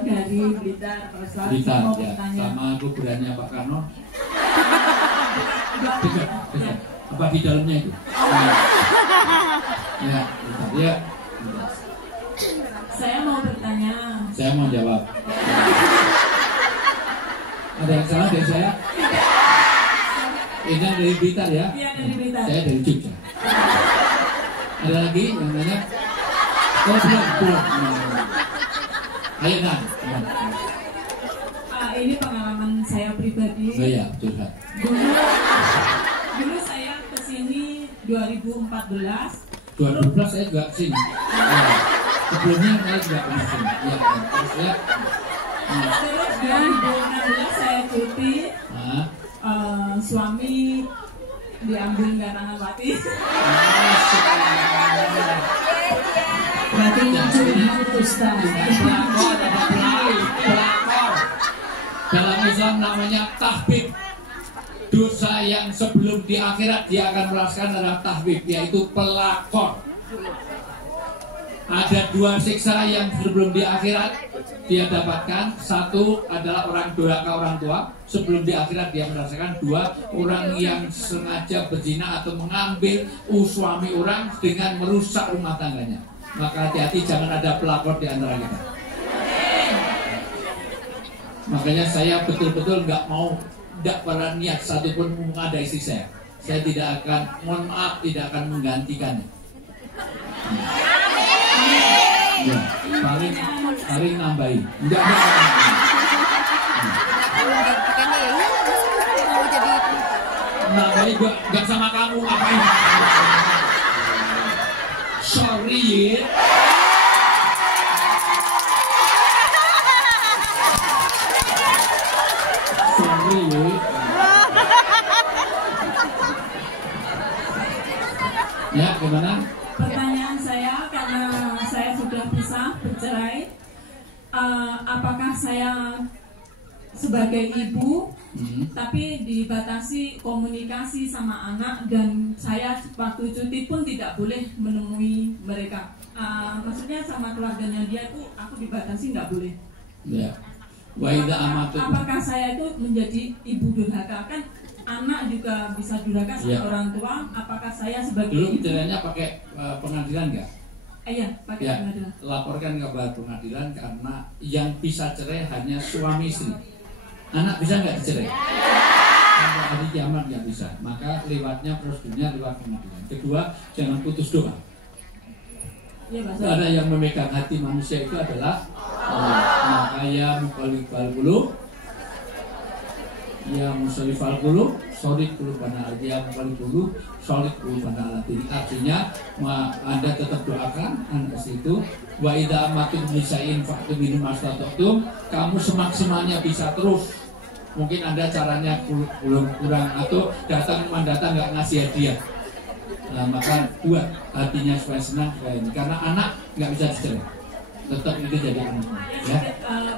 Dari Blitar, Pak Ustaz. Blitar Mau ya, bertanya. sama kuburannya Pak Karno. Dekat. Apa di dalamnya itu? Ya, Blitar ya. Saya mau bertanya. Saya mau jawab. Ada yang salah dari saya? Ini dari Blitar ya? Iya, dari Blitar. Saya dari Jogja. Ada lagi yang nanya? Oh, belum. Ayo kan? Ini pengalaman saya pribadi. Oh ya, curhat. Dulu saya kesini 2014. 2012 saya juga kesini. Ya. Sebelumnya saya juga pernah kesini. Ya, terus ya. Terus 2016 saya cuti. Suami diambil garangan mati. Berarti curi putus Pelakor. Dalam Islam namanya tahbib. Dosa yang sebelum di akhirat dia akan merasakan adalah tahbib, yaitu pelakor. Ada dua siksa yang sebelum di akhirat dia dapatkan. Satu adalah orang durhaka orang tua. Sebelum di akhirat dia merasakan. Dua, orang yang sengaja berzina atau mengambil suami orang dengan merusak rumah tangganya. Maka hati-hati, jangan ada pelakor di antara kita. Makanya saya betul-betul nggak mau, tidak pernah niat satupun mengadai istri saya. Saya tidak akan, mohon maaf, tidak akan menggantikannya. Ya, paling nambahin. Enggak. Nambahin enggak sama kamu, ngapain? Sorry ya. Sorry ya. Ya, gimana? Pertanyaan saya, karena saya sudah pisah, bercerai, apakah saya sebagai ibu, tapi dibatasi komunikasi sama anak, dan saya waktu cuti pun tidak boleh menemui mereka. Maksudnya sama keluarganya dia itu aku dibatasi, nggak boleh. Ya. Apakah saya itu menjadi ibu durhaka? Kan anak juga bisa durhaka sama ya. Orang tua. Apakah saya sebagai dulu caranya pakai pengadilan nggak? Iya, pakai ya, pengadilan. Laporkan ke pengadilan, karena yang bisa cerai hanya suami istri. Anak bisa nggak dicerai? Sampai hari kiamat nggak bisa. Maka lewatnya prosedurnya lewat pengadilan. Kedua, jangan putus doa. Ya, karena yang memegang hati manusia itu adalah maka ya muqallibal qulub, ya musallifal qulub, solid qulubana ya muqallibal qulub, solid qulubana alatin. Artinya Anda tetap doakan anak itu. Wa idza amatum bisain fa'tu minum astata'tum. Kamu semaksimalnya bisa terus. Mungkin Anda caranya belum kurang, atau datang nggak ngasih hadiah. Nah, maka buat hatinya supaya senang, supaya ini. Karena anak nggak bisa dicerai, tetap itu jadi anak. Ya.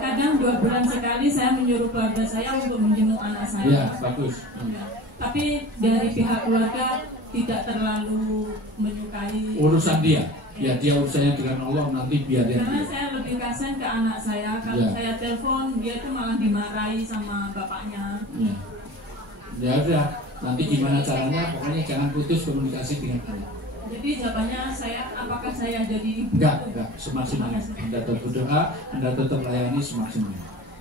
Kadang 2 bulan sekali saya menyuruh keluarga saya untuk menjenguk anak saya. Ya, bagus. Ya. Tapi dari pihak keluarga tidak terlalu menyukai. Urusan dia. Ya, dia urusannya dengan Allah, nanti biar dia. Karena saya lebih kasihan ke anak saya. Kalau ya. saya telepon, dia tuh malah dimarahi sama bapaknya. Ya, ya udah. Nanti gimana caranya, pokoknya jangan putus komunikasi dengan anak. Jadi jawabannya saya, apakah saya jadi ibu? Enggak, semaksimal. Anda tetap berdoa, Anda tetap layani semaksimal.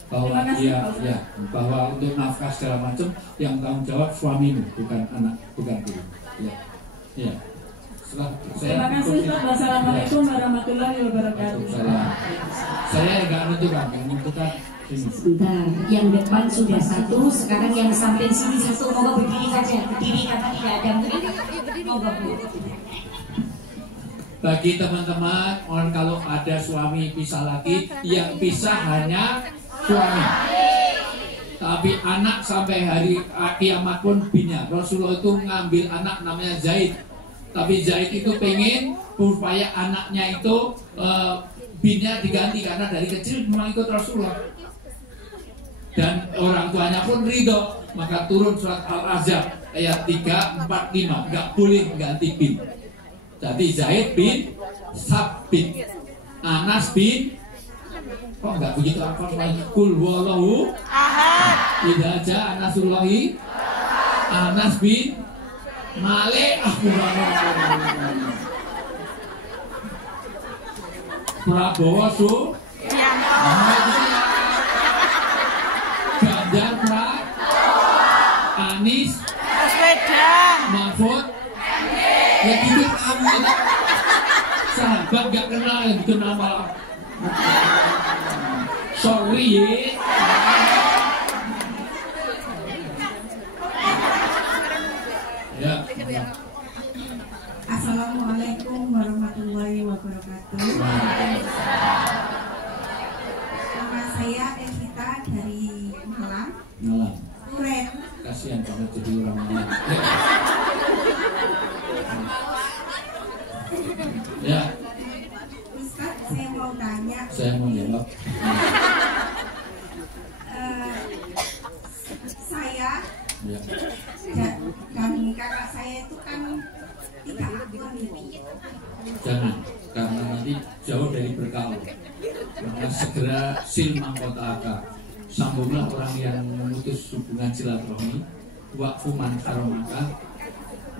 Bahwa dia, ya, bahwa untuk nafkah segala macam yang tanggung jawab suamimu, bukan anak, bukan diri. Ya, ya. Terima kasih. Wassalamualaikum warahmatullahi wabarakatuh. Saya enggak menentukan. Sebentar, yang depan sudah satu, sekarang yang samping sini satu. Moga berdiri saja, berdiri karena tidak ada moga berdiri. Bagi teman-teman, kalau ada suami pisah lagi, yang pisah hanya suami. Tapi anak sampai hari kiamat pun binnya. Rasulullah itu ngambil anak namanya Zaid. Tapi Zaid itu pengen supaya anaknya itu binnya diganti, karena dari kecil memang ikut Rasulullah. Dan orang tuanya pun ridho, maka turun surat Al-Ahzab ayat 3, 4, 5, nggak boleh ganti bin. Jadi Zaid bin Sabit, Anas bin Kok nggak begitu Al-Fatihah? Kul huwallahu ahad. Idza jaa nasrullahi. Anas bin Malik. Prabowo Su. Ganjar Anies Baswedan Mahfud. Ya gitu kamu itu. Sahabat gak kenal yang dikenal malah. Sorry ya. Assalamualaikum warahmatullahi wabarakatuh. Nama saya Evita dari Malang. Malang. Duren. Kasihan banget jadi orang Malang. Ya. Ustaz, saya mau tanya. Saya mau jawab. Saya Ya. dan kakak saya itu kan tidak akur ini. Jangan, karena nanti jauh dari berkah. Maka segera sil mahkota. Sambunglah orang yang memutus hubungan silaturahmi. Waqfu man haramaka.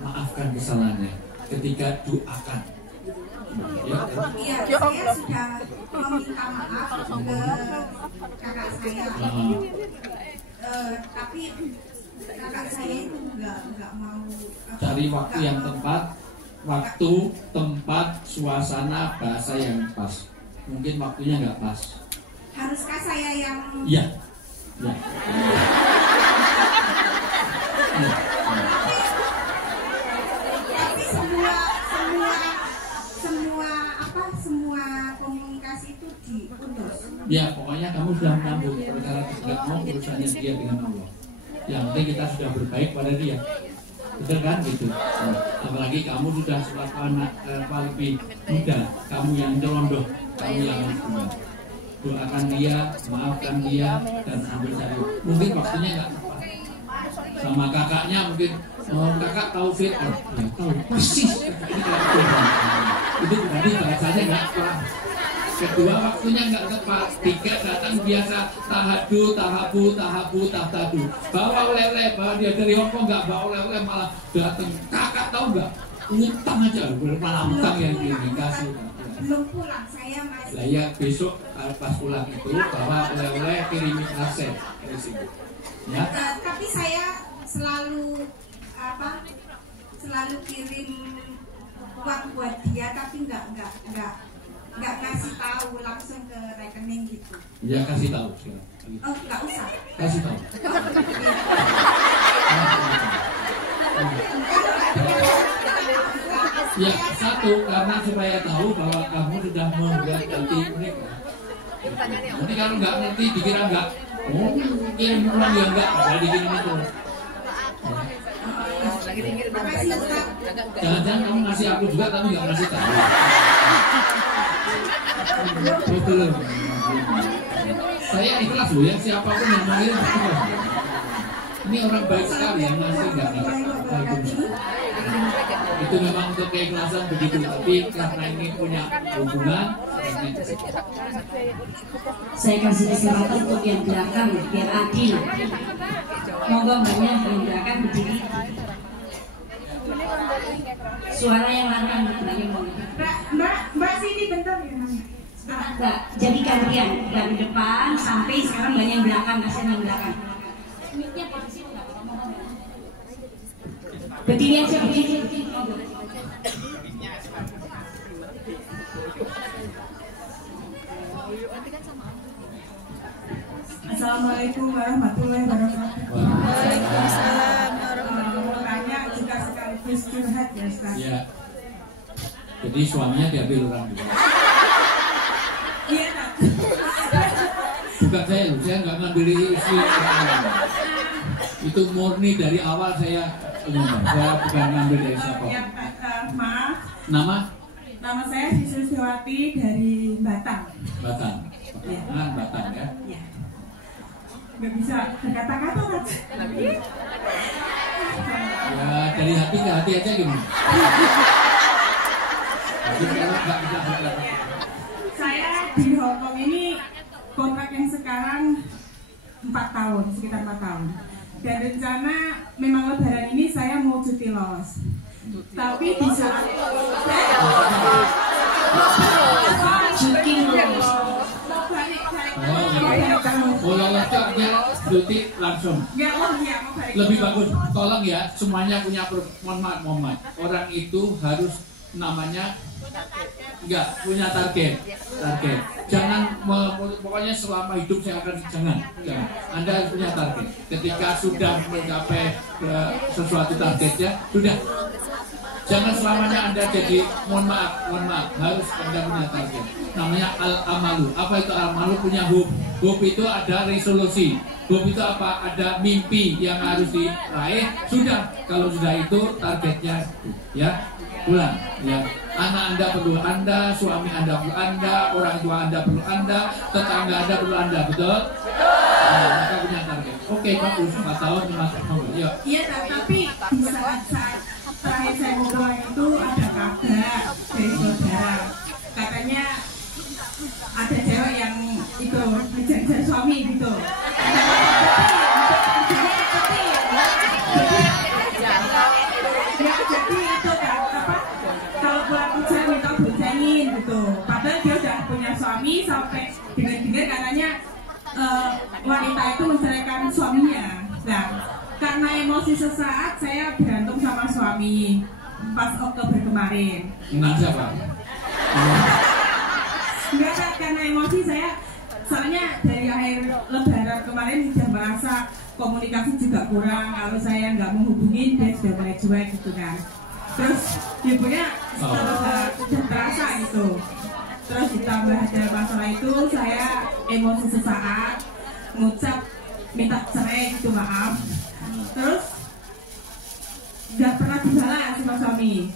Maafkan kesalahannya ketika doakan. Ya, Iya, saya sudah meminta maaf ke kakak saya. Tapi kakak saya itu nggak mau cari waktu yang tepat, waktu, tempat, suasana, bahasa yang pas. Mungkin waktunya nggak pas. Haruskah saya yang Iya. Ya. tapi semua komunikasi itu diputus. Ya, pokoknya kamu sudah menyambung perkara tidak mau urusannya dia dengan Allah. Yang penting kita sudah berbaik pada dia. Betul kan gitu. Apalagi kamu sudah sebagai anak lebih muda, kamu yang nyelondoh, kamu yang muda. Doakan dia, maafkan dia, dan ambil cari. Mungkin waktunya nggak tepat. Sama kakaknya mungkin, kakak tahu fit, ya tahu persis. Itu berarti bahasanya nggak tepat. Kedua, waktunya nggak tepat. Tiga, datang biasa tahabu, tahtadu. Bawa oleh-oleh, bawa dia dari Hongkong nggak bawa oleh-oleh malah datang. Kakak tahu nggak? Utang aja, malah utang yang dikasih. Belum pulang, saya masih. Lah ya besok pas pulang itu bawa oleh-oleh kirimin aset dari sini. Ya. Tapi saya selalu kirim uang buat dia, tapi nggak kasih tahu langsung ke rekening gitu. Ya kasih tahu sekarang. Oh, nggak usah. Kasih tahu. Ya satu, karena supaya tahu bahwa kamu sudah mengganti mereka. Nanti kalau nggak ngerti dikira nggak, kirim ulang ya nggak, ada dikirim itu. Jangan-jangan kamu ngasih aku juga tapi nggak ngasih tahu. Betul. Saya ikhlas loh ya, siapapun yang manggil ikhlas. Ini orang baik sekali yang masih nggak itu memang untuk keikhlasan begitu, tapi karena ini punya hubungan. Saya kasih kesempatan untuk yang belakang biar adil. Monggo banyak yang belakang berdiri. Suara yang lantang Mbak sini bentar ya. Mbak, jadi gantian dari depan sampai sekarang banyak yang belakang, kasihan yang belakang. Mic-nya posisi enggak ngomong. Berdiri aja, berdiri. Assalamualaikum warahmatullahi wabarakatuh. Waalaikumsalam Mau tanya juga sekaligus curhat ya, Ustaz. Ya. Jadi suaminya diambil orang juga. Iya, Nak. Bukan saya loh, saya nggak ngambil istri orang. Itu murni dari awal saya bukan ngambil dari siapa. Ya, maaf. Nama saya Susiwati dari Batam. Batam. Ya. Batam ya. Ya. Nggak bisa berkata-kata, Nak. Ya dari hati ke hati aja gimana? Jadi kalau nggak bisa berkata. Saya di Hongkong ini sekarang 4 tahun, sekitar 4 tahun. Dan rencana memang lebaran ini saya mau cuti los. Tapi di saat cuti los. Olahraga cuti langsung. Lebih bagus. Tolong ya, semuanya punya mohon maaf. Orang itu harus namanya enggak punya target. Jangan pokoknya selama hidup saya akan jangan. Anda harus punya target. Ketika sudah mencapai sesuatu targetnya, sudah. Jangan selamanya Anda jadi mohon maaf, harus Anda punya target. Namanya al-amalu. Apa itu al-amalu? Punya hope. Hope itu ada resolusi. Hope itu apa? Ada mimpi yang harus diraih. Sudah. Kalau sudah itu targetnya ya. Pulang ya. Anak Anda perlu Anda, suami Anda perlu Anda, orang tua Anda perlu Anda, tetangga Anda perlu Anda, betul? Nah, maka punya target. Oke, bagus. 4 tahun 5 tahun. Yuk. Iya, tapi di saat terakhir saya ngobrol itu ada kabar dari saudara, katanya ada cewek yang itu ngejar suami gitu. Jadi itu kan apa? Kalau pulang kerja minta boncengin gitu. Padahal dia udah punya suami, sampai dengar katanya wanita itu menceraikan suaminya. Nah, karena emosi sesaat saya berantem sama suami pas Oktober kemarin. Menang siapa? Enggak kan, karena emosi saya, soalnya dari akhir lebaran kemarin sudah merasa komunikasi juga kurang. Kalau saya nggak menghubungin, dia sudah mulai cuek gitu kan. Terus ibunya sudah terasa gitu. Terus ditambah ada masalah itu, saya emosi sesaat ngucap minta cerai gitu, maaf. Terus nggak pernah dibalas sama suami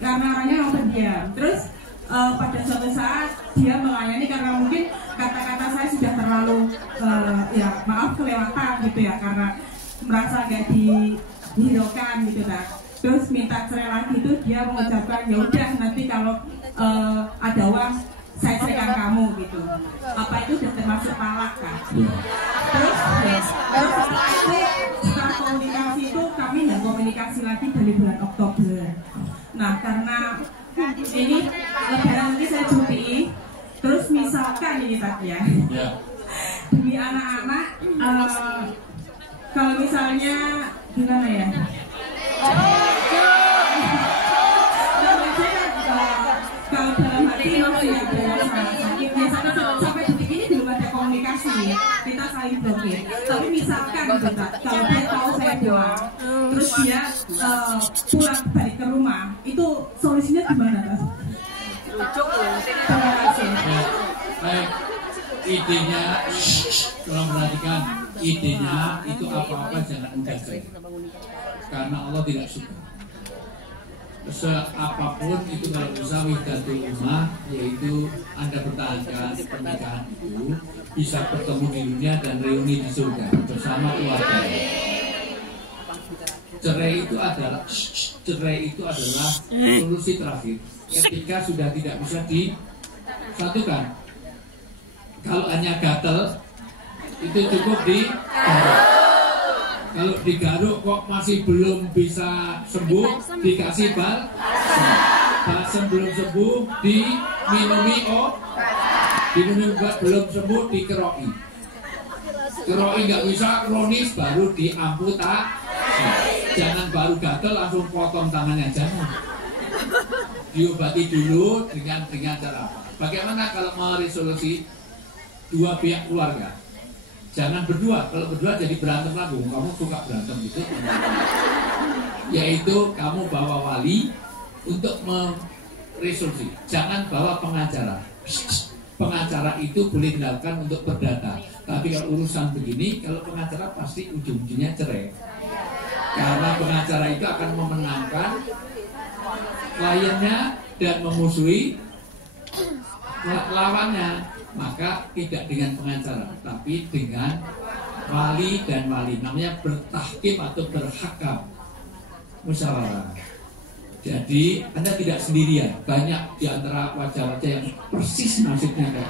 karena orangnya mau pendiam. Terus pada suatu saat dia melayani karena mungkin kata-kata saya sudah terlalu ya maaf kelewatan gitu ya, karena merasa gak dihiraukan gitu kan. Terus minta cerai lagi itu dia mengucapkan ya udah nanti kalau ada uang saya ceraikan kamu gitu. Apa itu sudah termasuk talak kan? Terus setelah itu, setelah komunikasi itu kami nggak komunikasi lagi dari bulan Oktober. Nah karena ini lebaran nanti saya cuti, terus misalkan ini tadi ya, demi anak-anak, kalau misalnya gimana ya? Kalau dalam hati masih ada sakitnya, sampai detik ini belum ada komunikasi, kita saling blokir. Tapi misalkan kalau dia tahu saya pulang, terus dia pulang balik ke rumah, itu solusinya gimana, Mas? Terima kasih. Baik, idenya, tolong perhatikan, idenya itu apa-apa jangan mudah cerai, karena Allah tidak suka. Apapun itu kalau bisa widatul umah, yaitu Anda pertahankan pernikahan itu bisa bertemu di dunia dan reuni di surga bersama keluarga. Cerai itu adalah solusi terakhir ketika sudah tidak bisa disatukan. Kalau hanya gatel itu cukup kalau digaruk kok masih belum bisa sembuh, dikasih balsam belum sembuh, diminumi obat belum sembuh, dikeroi. Keroi nggak bisa, kronis baru diamputasi. Jangan baru gatel langsung potong tangannya, jangan. Diobati dulu dengan cara apa? Bagaimana kalau mau resolusi dua pihak keluarga? Jangan berdua, kalau berdua jadi berantem lagi. Kamu suka berantem gitu. Yaitu kamu bawa wali untuk meresolusi. Jangan bawa pengacara. Pengacara itu boleh dilakukan untuk perdata. Tapi kalau urusan begini, kalau pengacara pasti ujung-ujungnya cerai. Karena pengacara itu akan memenangkan kliennya dan memusuhi lawannya. Maka tidak dengan pengacara, tapi dengan wali dan wali. Namanya bertahkim atau berhakam, musyawarah. Jadi Anda tidak sendirian. Banyak di antara wajah-wajah yang persis nasibnya kayak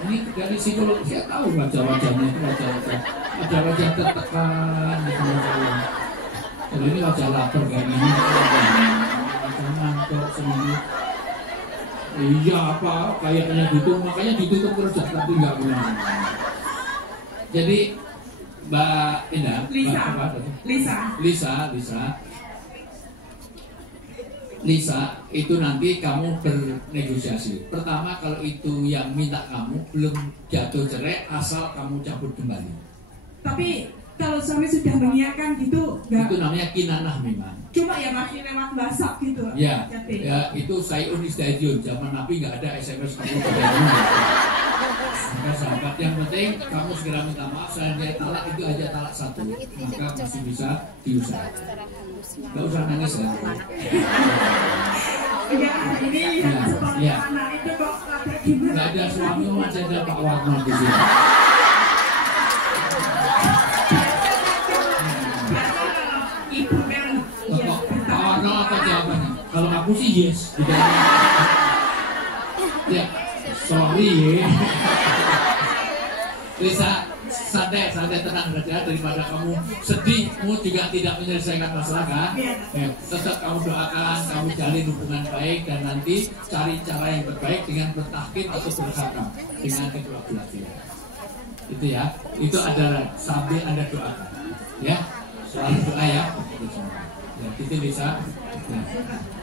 Ini dari psikolog saya tahu wajah-wajahnya itu ada wajah tertekan gitu ya. Kalau ini wajah lapar kayak gini, wajah ngantuk sendiri. Iya apa kayaknya gitu, makanya ditutup kerja tapi nggak boleh. Jadi Mbak Indah, Lisa, itu nanti kamu bernegosiasi. Pertama kalau itu yang minta kamu belum jatuh cerai, asal kamu cabut kembali. Tapi kalau suami sudah mengiyakan gitu, itu namanya kinanah memang. Cuma ya masih lewat WhatsApp gitu. Ya, ya itu sayun istadion. Zaman Nabi nggak ada SMS kamu pada maka sahabat, yang penting kamu segera minta maaf. Saya talak itu aja talak 1, maka masih bisa diusahakan. Gak usah nangis ya. Ya. Gak ada suami masih ada Pak Warno di sini. Pak Warno apa jawabannya? Kalau aku sih yes. Ya, sorry ya. Lisa, santai tenang saja, daripada kamu sedihmu juga tidak menyelesaikan masalah kan. Tetap kamu doakan, kamu jalin hubungan baik, dan nanti cari cara yang terbaik dengan bertahkim atau berhakam dengan kedua belah pihak. Itu ya, itu adalah sambil Anda doakan ya, selalu doa ya. Ya, itu bisa. Ya.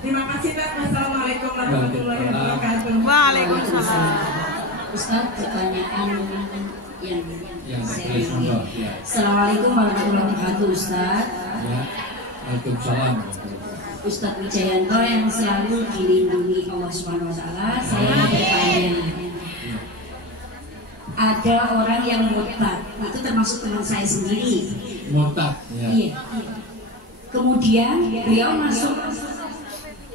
Terima kasih Pak. Wassalamualaikum warahmatullahi wabarakatuh. Waalaikumsalam. Ustaz, pertanyaan yang saya ingin. Assalamualaikum warahmatullahi wabarakatuh, Ustaz. Ya. Waalaikumsalam. Ustaz Wijayanto yang selalu dilindungi Allah Subhanahu wa taala, saya bertanya. Ada orang yang murtad, itu termasuk teman saya sendiri. Murtad, ya. Iya. Kemudian beliau masuk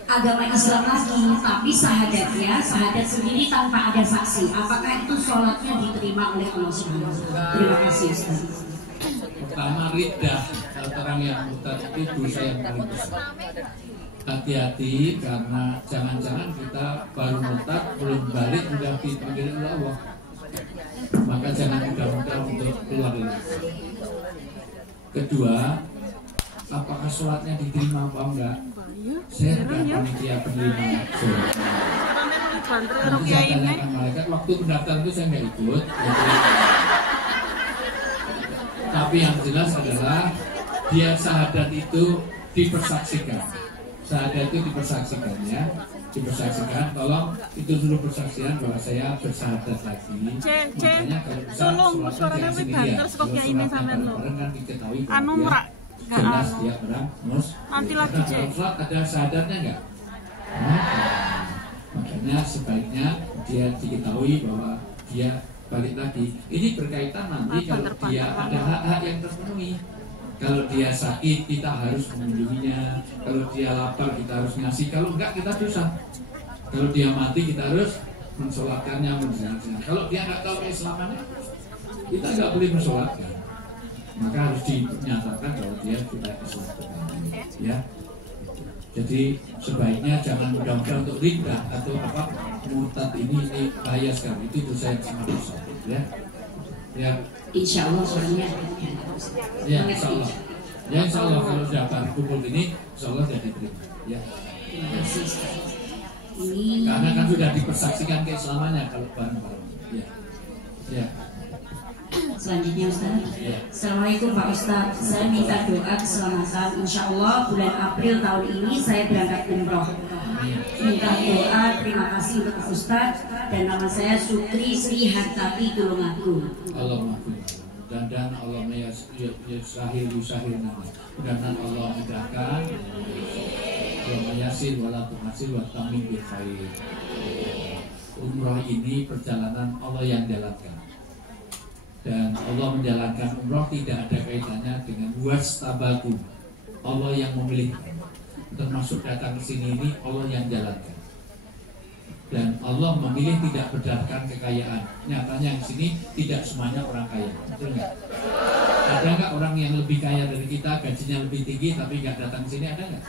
agama Islam lagi, tapi syahadat sendiri tanpa ada saksi. Apakah itu sholatnya diterima oleh Allah Subhanahu wa taala? Terima kasih, Ustaz. Pertama, riddah. Orang yang murtad itu dosa yang paling besar. Hati-hati, karena jangan-jangan kita baru murtad, belum balik sudah dipanggil oleh Allah. Maka jangan mudah-mudah untuk keluar dari itu. Kedua, apakah sholatnya diterima apa enggak? Saya bukan panitia penerima sholat. Nanti saya tanyakan malaikat. Waktu pendaftaran itu saya nggak ikut. Tapi yang jelas adalah dia syahadat itu dipersaksikan. Syahadat itu dipersaksikan ya. Dipersaksikan, tolong itu dulu persaksian bahwa saya bersyahadat lagi. Makanya kalau bisa sholatnya jangan sendirian. Kalau sholatnya bareng-bareng kan diketahui bahwa dia jelas dia orang nanti lagi cek. Sholat ada syahadatnya enggak? Makanya sebaiknya dia diketahui bahwa dia balik lagi. Ini berkaitan nanti kalau dia ada hak-hak yang terpenuhi. Kalau dia sakit kita harus mengunjunginya. Kalau dia lapar kita harus ngasih. Kalau enggak kita dosa. Kalau dia mati kita harus mensolatkannya, menjalankan. Kalau dia nggak tahu keislamannya, kita nggak boleh mensolatkan. Maka harus dinyatakan bahwa dia tidak Islam. Ya. Jadi sebaiknya jangan mudah-mudah untuk riddah atau apa murtad ini bahaya sekali. Itu dosa yang sangat besar. Ya. Ya. Insya Allah suaminya. Ya, insya Allah. Ya, insya Allah kalau sudah kumpul ini, insya Allah sudah diterima. Ya. Karena kan sudah dipersaksikan keislamannya kalau bareng-bareng. Ya. Ya. Selanjutnya Ustaz. Ya. Assalamualaikum Pak Ustaz. Saya minta doa keselamatan. Insya Allah bulan April tahun ini saya berangkat umroh. Minta doa, terima kasih untuk Pak Ustaz. Dan nama saya Sukri Sri Hartati Tulungagung. Allahumma dan Allah yusahil nama. Mudah-mudahan Allah mudahkan. Allahumma yasir wala tu'asir wa tamim bil khair. Umrah ini perjalanan Allah yang jalankan. Dan Allah menjalankan umrah tidak ada kaitannya dengan wastabaku. Allah yang memilih. Termasuk datang ke sini ini Allah yang jalankan. Dan Allah memilih tidak berdasarkan kekayaan. Nyatanya di sini tidak semuanya orang kaya. Betul nggak? Ada nggak orang yang lebih kaya dari kita, gajinya lebih tinggi tapi nggak datang ke sini? Ada nggak?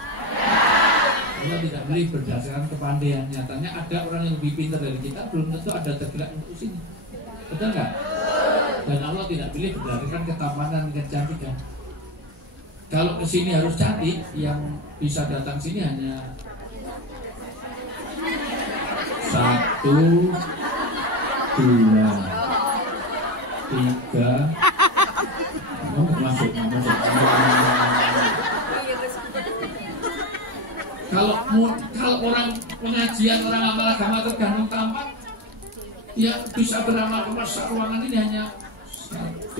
Allah tidak memilih berdasarkan kepandaian. Nyatanya ada orang yang lebih pintar dari kita, belum tentu ada tergerak untuk sini. Betul nggak? Dan Allah tidak pilih berdasarkan ketampanan dan kecantikan. Kalau kesini harus cantik, yang bisa datang sini hanya 1, 2, 3. Masuk. Kalau orang pengajian, orang amal agama tergantung tampak, yang bisa beramal ke masa ruangan ini hanya 1.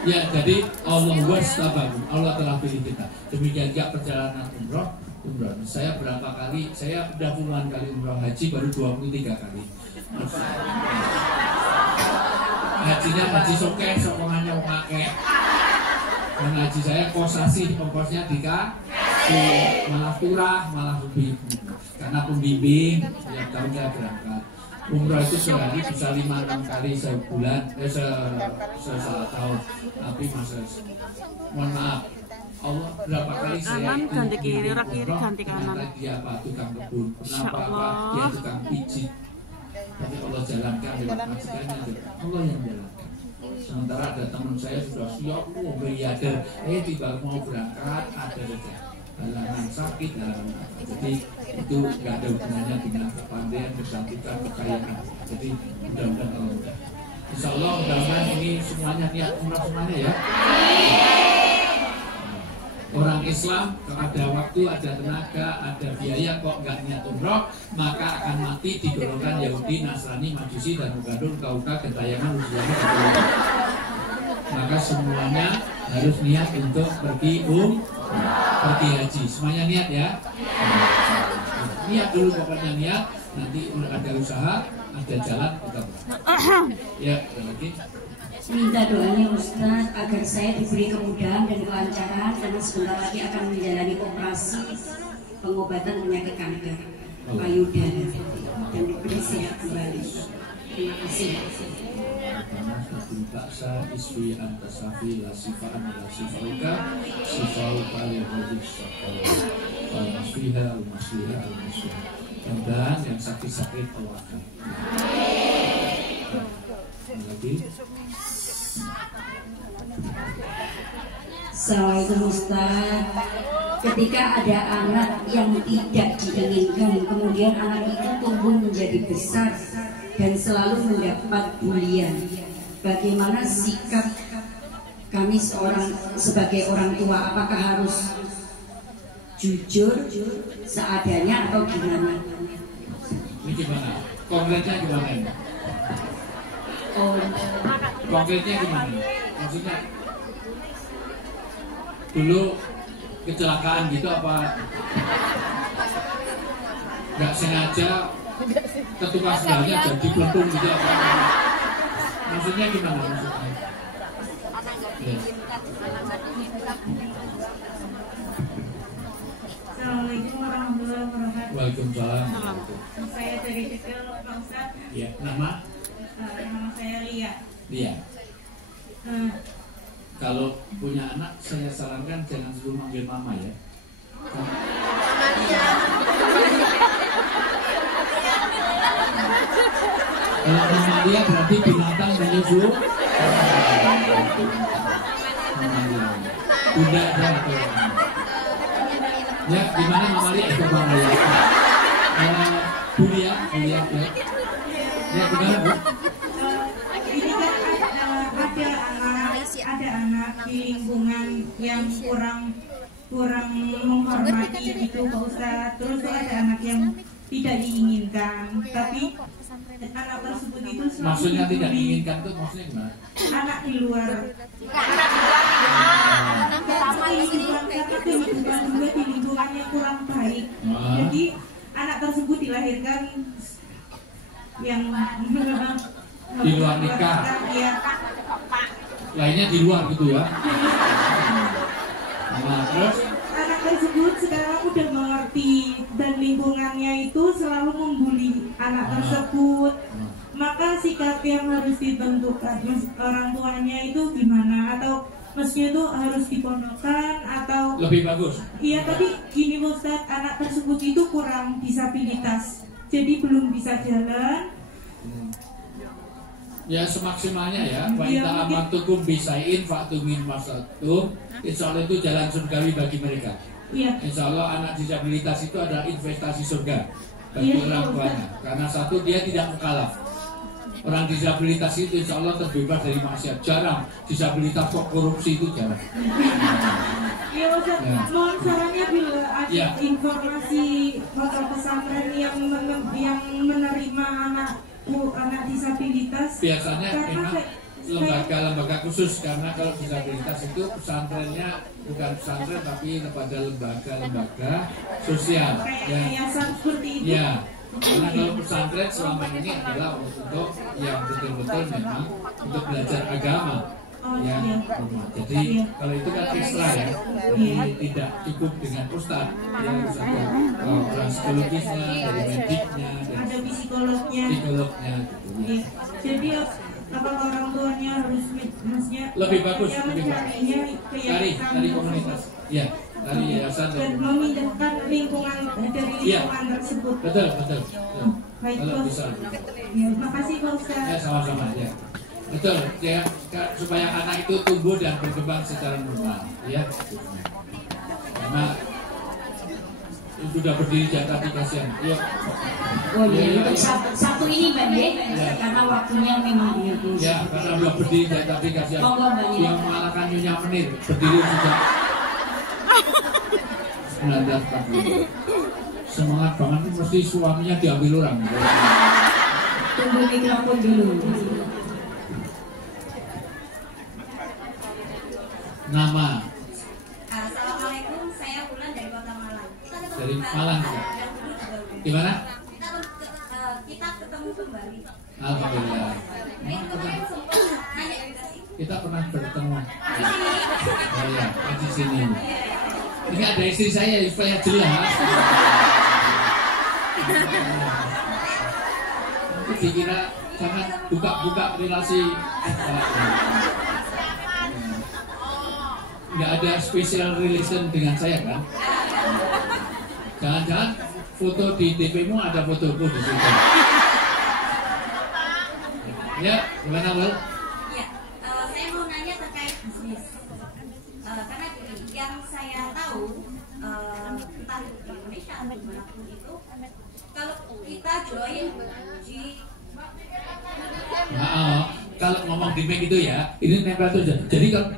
Ya, jadi Allah wastabahu, Allah telah pilih kita. Demikian juga perjalanan umroh. Saya berapa kali, saya udah puluhan kali umroh, haji baru 23 kali. Hajinya haji sokeh, sokongannya memakai. Dan haji saya kosasi, ongkosnya dikasih, malah turah, malah lebih. Karena pembimbing, setiap tahun saya berangkat. Umroh itu sehari bisa 5-6 kali sebulan, setahun. Tapi mohon maaf, Allah berapa kali saya ganti kiri, ganti kanan. Dia apa, tukang kebun, kenapa apa, dia tukang pijit. Tapi Allah jalankan lewat majikannya, Allah yang jalankan. Sementara ada teman saya sudah siap, miliarder, tiba mau berangkat, ada saja halangan sakit, halangan apa. Jadi itu nggak ada hubungannya dengan kepandaian, kecantikan, kekayaan. Jadi mudah-mudahan Allah mudah. Insya Allah mudah-mudahan ini semuanya niat umrah semuanya ya. Orang Islam kalau ada waktu, ada tenaga, ada biaya kok nggak niat umroh, maka akan mati di golongan Yahudi, Nasrani, Majusi dan Mugandul, Kauka, Gentayangan, Usianya, maka semuanya harus niat untuk pergi pergi haji. Semuanya niat ya. Niat dulu pokoknya niat. Nanti ada usaha, ada jalan kita. Ya, ada lagi. Minta doanya Ustaz agar saya diberi kemudahan dan kelancaran karena sebentar lagi akan menjalani operasi pengobatan penyakit kanker payudara dan diberi sehat kembali. Terima kasih. Baksa isfi antasafi la sifaan la sifauka sifauka ya hadis al-masfiha al-masfiha al-masfiha. Dan yang sakit-sakit Allah akan. Lagi. Assalamualaikum Ustaz. Ketika ada anak yang tidak diinginkan, kemudian anak itu tumbuh menjadi besar dan selalu mendapat bulian, bagaimana sikap kami sebagai orang tua? Apakah harus jujur seadanya atau gimana? Ini gimana? Konkretnya gimana? Konkretnya gimana? Maksudnya dulu kecelakaan gitu apa? Gak sengaja ketukas sebelahnya jadi belum gitu apa? Maksudnya gimana? Maksudnya? Assalamualaikum warahmatullahi wabarakatuh. Waalaikumsalam. Saya dari kecil Pak Ustadz. Ya, nama saya Lia. Lia. Kalau punya anak, saya sarankan jangan selalu manggil mama ya. Kalau nama dia berarti binatang menyusu. Bunda ada atau ya, gimana nama dia? Itu bang ya. Bulia ya. Ya gimana bu? Ini kan ada anak di lingkungan yang kurang menghormati itu Pak Ustadz. Terus ada anak yang tidak diinginkan, tapi anak tersebut itu selalu maksudnya tidak diinginkan tuh maksudnya gimana? Anak di luar. Karena kehidupan juga di lingkungan yang kurang baik. Jadi anak tersebut dilahirkan yang di luar nikah. Ya. Lainnya di luar gitu ya. Nah, terus anak tersebut sekarang udah mengerti dan lingkungannya itu selalu membuli anak tersebut. Maka sikap yang harus ditentukan orang tuanya itu gimana, atau maksudnya itu harus dipondokan atau lebih bagus. Iya, tapi gini Ustadz, anak tersebut itu kurang disabilitas, jadi belum bisa jalan. Ya semaksimalnya ya. Wa inta amantukum bisain fa'tumin masatum. Insya Allah itu jalan surgawi bagi mereka. Iya. Insya Allah anak disabilitas itu adalah investasi surga bagi orang tuanya. Karena satu, dia tidak mukallaf. Orang disabilitas itu insya Allah terbebas dari maksiat. Jarang disabilitas kok korupsi, itu jarang. Iya Ustaz, mohon sarannya bila ada informasi hotel pesantren yang menerima anak disabilitas. Biasanya memang lembaga khusus, karena kalau disabilitas itu pesantrennya bukan pesantren tapi pada lembaga sosial. Yayasan seperti itu. Ya. Karena kalau pesantren selama ini adalah untuk yang betul-betul memang untuk belajar agama. Jadi kalau itu kan ekstra ya, jadi tidak cukup dengan ustadz, ya harus ada orang psikologisnya, dari mediknya, ada psikolognya. Gitu. Jadi apa orang tuanya harus maksudnya lebih bagus, lebih bagus. Dari komunitas, ya. Dari yayasan dan memindahkan lingkungan dari lingkungan tersebut. Betul. Baik, kalau bisa. Ya, makasih Pak Ustaz. Ya sama-sama ya. Betul ya, supaya anak itu tumbuh dan berkembang secara normal, ya. Karena sudah berdiri di atas kasihan. Ya. Oh iya, untuk satu ini Mbak De, karena waktunya memang ini. Ya, karena sudah berdiri di atas kasihan. Yang mengalahkan Nyonya Menir berdiri sejak 1940. Semangat banget, mesti suaminya diambil orang. Tunggu mikrofon dulu. Nama. Assalamualaikum, saya Bulan dari Kota Malang. Dari Malang. Di mana? Kita ketemu kembali. Alhamdulillah. Kita pernah bertemu. Oh ya, di sini. Ini ada istri saya supaya jelas. Itu dikira jangan buka-buka relasi. Nggak ada special relation dengan saya kan? Jangan-jangan foto di DP-mu ada fotoku di situ. Ya, gimana Bel? Ya, saya mau nanya terkait bisnis. Karena gini, yang saya tahu, entah itu di Indonesia atau dimanapun itu, kalau kita join di kalau ngomong di mic itu ya, ini nempel tuh. Jadi kalau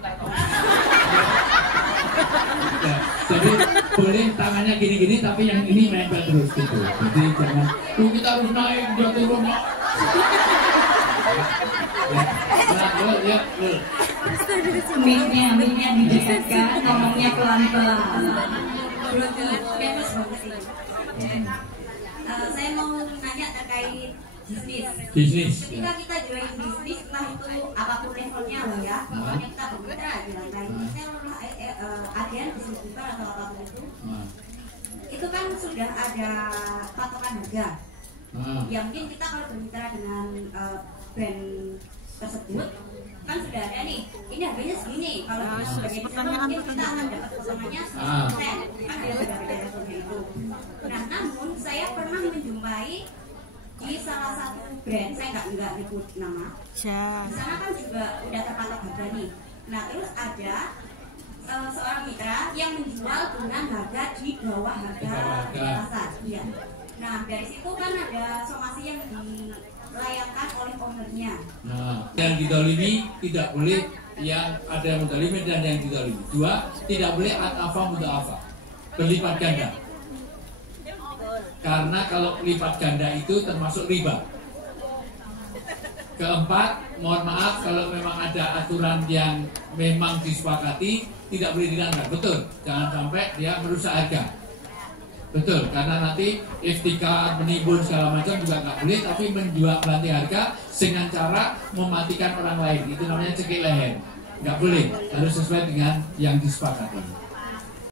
ya, jadi boleh tangannya gini-gini, tapi yang ini nempel terus gitu. Jadi jangan, kita harus naik, dia turun. Ya. Mic-nya didekatkan, ngomongnya pelan-pelan. bebas banget ini. Saya mau nanya terkait bisnis. Ketika kita join bisnis, entah itu apapun levelnya loh ya, pokoknya kita bermitra aja lah. Agen distributor atau apapun itu kan sudah ada patokan harga. Ya mungkin kita kalau bermitra dengan brand tersebut kan sudah ada nih, ini harganya segini. Kalau sebagai distributor mungkin kita akan dapat potongannya 10%, kan ada beda-beda levelnya itu. Nah, namun saya pernah menjumpai di salah satu brand, saya nggak nyebut nama. Di sana kan juga udah terpatok harga nih. Nah, terus ada seorang mitra yang menjual dengan harga di bawah harga pasar. Iya. Nah, dari situ kan ada somasi yang dilayangkan oleh ownernya. Nah, yang didolimi tidak boleh, yang ada yang mendolimi dan yang didolimi. Dua, tidak boleh ad-afa muda'afa, berlipat ganda. Karena kalau lipat ganda itu termasuk riba. Keempat, mohon maaf kalau memang ada aturan yang memang disepakati, tidak boleh dilanggar. Betul, jangan sampai dia merusak harga. Betul, karena nanti iftikar, menimbun segala macam juga nggak boleh, tapi menjual ganti harga dengan cara mematikan orang lain, itu namanya cekik leher. Nggak boleh, harus sesuai dengan yang disepakati.